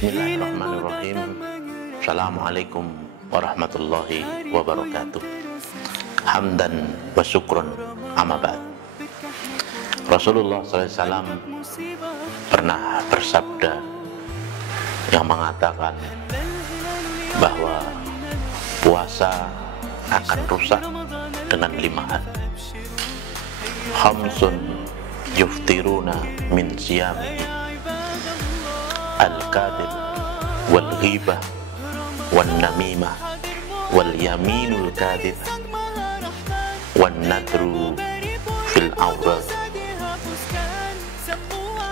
Bismillahirrahmanirrahim. Assalamualaikum warahmatullahi wabarakatuh. Hamdan wa syukron amma ba'd. Rasulullah SAW pernah bersabda yang mengatakan bahwa puasa akan rusak dengan 5 hal. Khamsun yuftiruna min siyamihi al-kadhib wal ghibah wan namimah wal yaminul kadhib wan nadru fil awrad.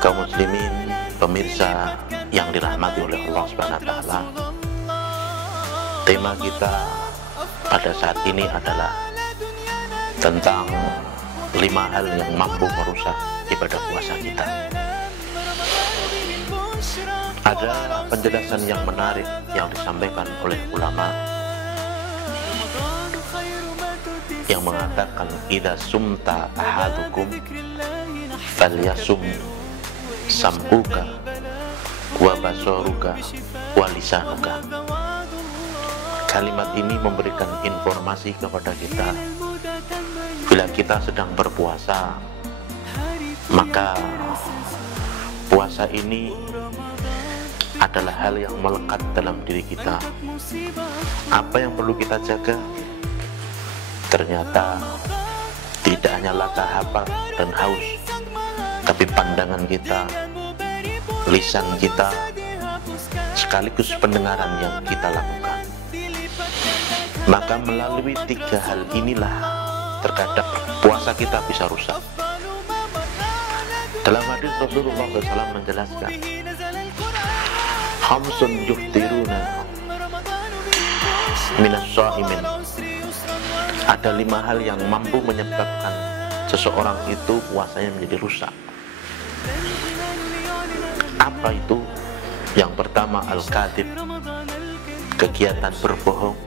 Kaum muslimin, pemirsa yang dirahmati oleh Allah Subhanahu wa taala, tema kita pada saat ini adalah tentang 5 hal yang mampu merusak ibadah puasa kita. Ada penjelasan yang menarik yang disampaikan oleh ulama yang mengatakan idza sumta ahadukum falyasum sambuka wa basaruka wa lisanuka. Kalimat ini memberikan informasi kepada kita, bila kita sedang berpuasa, maka puasa ini adalah hal yang melekat dalam diri kita. Apa yang perlu kita jaga? Ternyata tidak hanya lapar dan haus, tapi pandangan kita, lisan kita, sekaligus pendengaran yang kita lakukan. Maka melalui 3 hal inilah terkadang puasa kita bisa rusak. Dalam hadis Rasulullah SAW menjelaskan, khamsun yuftiruna minas shaimin. Ada 5 hal yang mampu menyebabkan seseorang itu puasanya menjadi rusak. Apa itu? Yang pertama al-kadhib, kegiatan berbohong.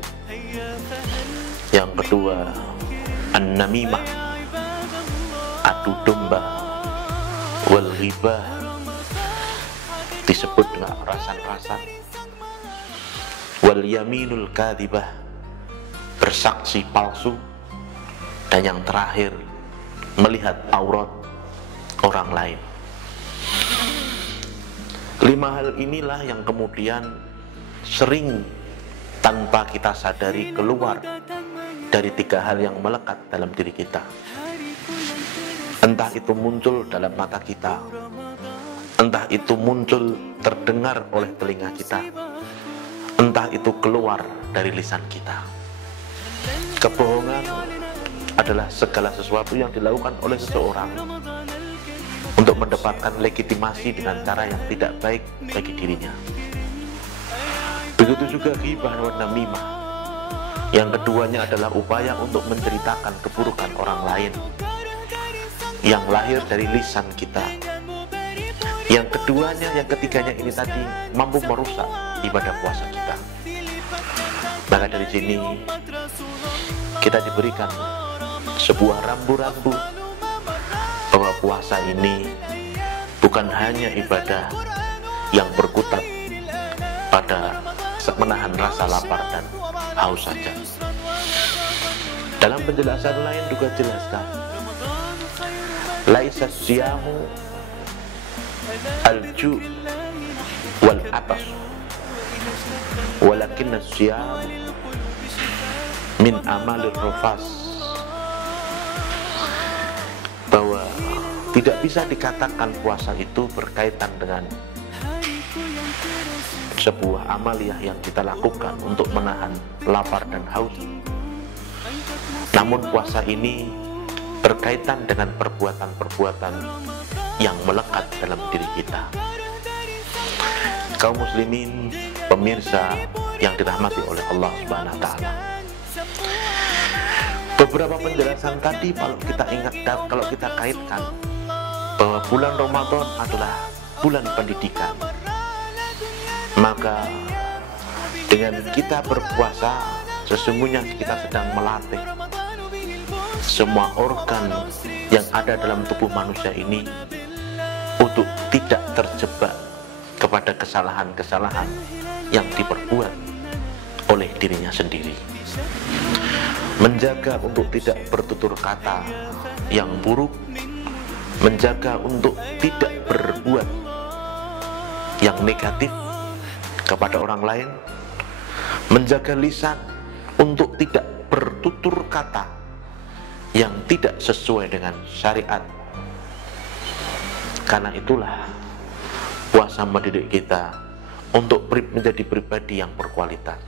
Yang kedua an-namimah, adu domba. Wal ghibah, disebut dengan rasan-rasan. Wal yaminul kadhibah, bersaksi palsu. Dan yang terakhir, melihat aurat orang lain. 5 hal inilah yang kemudian sering tanpa kita sadari keluar dari 3 hal yang melekat dalam diri kita. Entah itu muncul dalam mata kita, entah itu muncul terdengar oleh telinga kita, entah itu keluar dari lisan kita. Kebohongan adalah segala sesuatu yang dilakukan oleh seseorang untuk mendapatkan legitimasi dengan cara yang tidak baik bagi dirinya. Begitu juga ghibah dan namimah. Yang keduanya adalah upaya untuk menceritakan keburukan orang lain yang lahir dari lisan kita. Yang keduanya, yang ketiganya ini tadi mampu merusak ibadah puasa kita. Maka dari sini kita diberikan sebuah rambu-rambu bahwa puasa ini bukan hanya ibadah yang berkutat pada menahan rasa lapar dan haus saja. Dalam penjelasan lain juga jelaskan, laisa siyamu al-ju' wal atas, walakin as-siyam min amalir rufas. Bahwa tidak bisa dikatakan puasa itu berkaitan dengan sebuah amaliyah yang kita lakukan untuk menahan lapar dan haus. Namun puasa ini berkaitan dengan perbuatan-perbuatan yang melekat dalam diri kita. Kaum muslimin, pemirsa yang dirahmati oleh Allah Subhanahu wa taala. Beberapa penjelasan tadi kalau kita ingat, kalau kita kaitkan bahwa bulan Ramadan adalah bulan pendidikan, maka dengan kita berpuasa sesungguhnya kita sedang melatih semua organ yang ada dalam tubuh manusia ini untuk tidak terjebak kepada kesalahan-kesalahan yang diperbuat oleh dirinya sendiri. Menjaga untuk tidak bertutur kata yang buruk, menjaga untuk tidak berbuat yang negatif kepada orang lain, menjaga lisan untuk tidak bertutur kata yang tidak sesuai dengan syariat. Karena itulah puasa mendidik kita untuk menjadi pribadi yang berkualitas.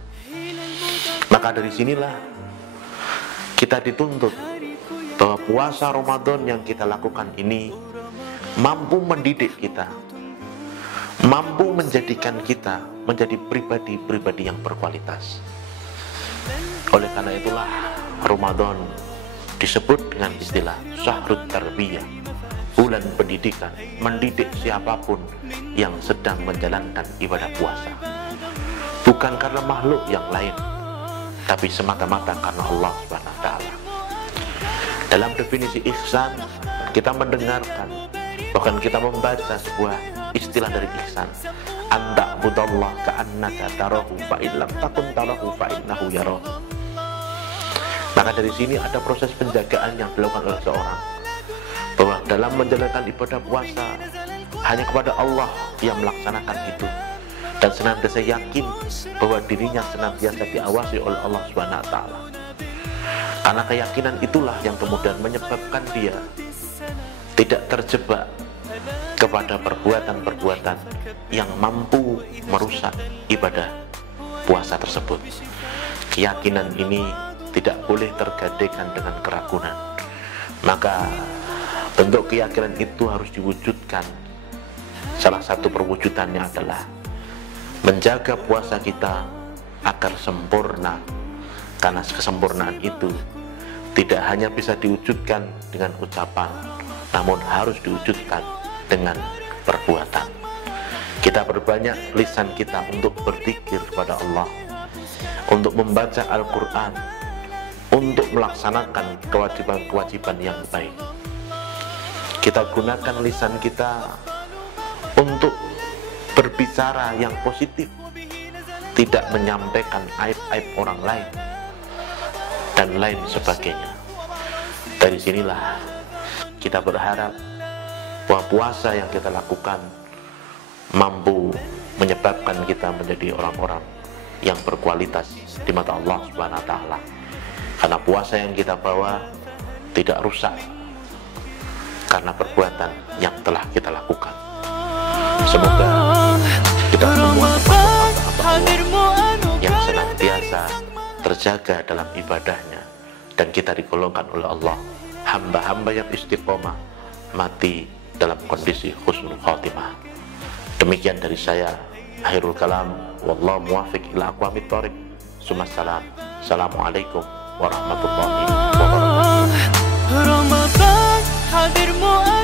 Maka dari sinilah kita dituntut bahwa puasa Ramadan yang kita lakukan ini mampu mendidik kita, mampu menjadikan kita menjadi pribadi-pribadi yang berkualitas. Oleh karena itulah Ramadan disebut dengan istilah Syahrut Tarbiyah, bulan pendidikan, mendidik siapapun yang sedang menjalankan ibadah puasa. Bukan karena makhluk yang lain, tapi semata-mata karena Allah Subhanahu wa Ta'ala. Dalam definisi ihsan, kita mendengarkan, bahkan kita membaca sebuah istilah dari ihsan, anta budallah ka'annaka tarahu fa in lam takun tarahu fa innahu yarahu. Maka dari sini ada proses penjagaan yang dilakukan oleh seorang, bahwa dalam menjalankan ibadah puasa hanya kepada Allah yang melaksanakan itu, dan senantiasa yakin bahwa dirinya senantiasa diawasi oleh Allah Subhanahu wa Ta'ala. Karena keyakinan itulah yang kemudian menyebabkan dia tidak terjebak kepada perbuatan-perbuatan yang mampu merusak ibadah puasa tersebut. Keyakinan ini tidak boleh tergadaikan dengan keraguan. Maka bentuk keyakinan itu harus diwujudkan. Salah satu perwujudannya adalah menjaga puasa kita agar sempurna, karena kesempurnaan itu tidak hanya bisa diwujudkan dengan ucapan, namun harus diwujudkan dengan perbuatan. Kita berbanyak lisan kita untuk berzikir kepada Allah, untuk membaca Al-Quran, untuk melaksanakan kewajiban-kewajiban yang baik. Kita gunakan lisan kita untuk berbicara yang positif, tidak menyampaikan aib-aib orang lain, dan lain sebagainya. Dari sinilah kita berharap bahwa puasa yang kita lakukan mampu menyebabkan kita menjadi orang-orang yang berkualitas di mata Allah Subhanahu wa Ta'ala. Karena puasa yang kita bawa tidak rusak karena perbuatan yang telah kita lakukan. Semoga kita semua yang senantiasa terjaga dalam ibadahnya, dan kita digolongkan oleh Allah hamba-hamba yang istiqomah, mati dalam kondisi husnul khatimah. Demikian dari saya, akhirul kalam, wallahu muwaffiq ila aqwamit thoriq. Sumassalam. Assalamualaikum warahmatullahi wabarakatuh.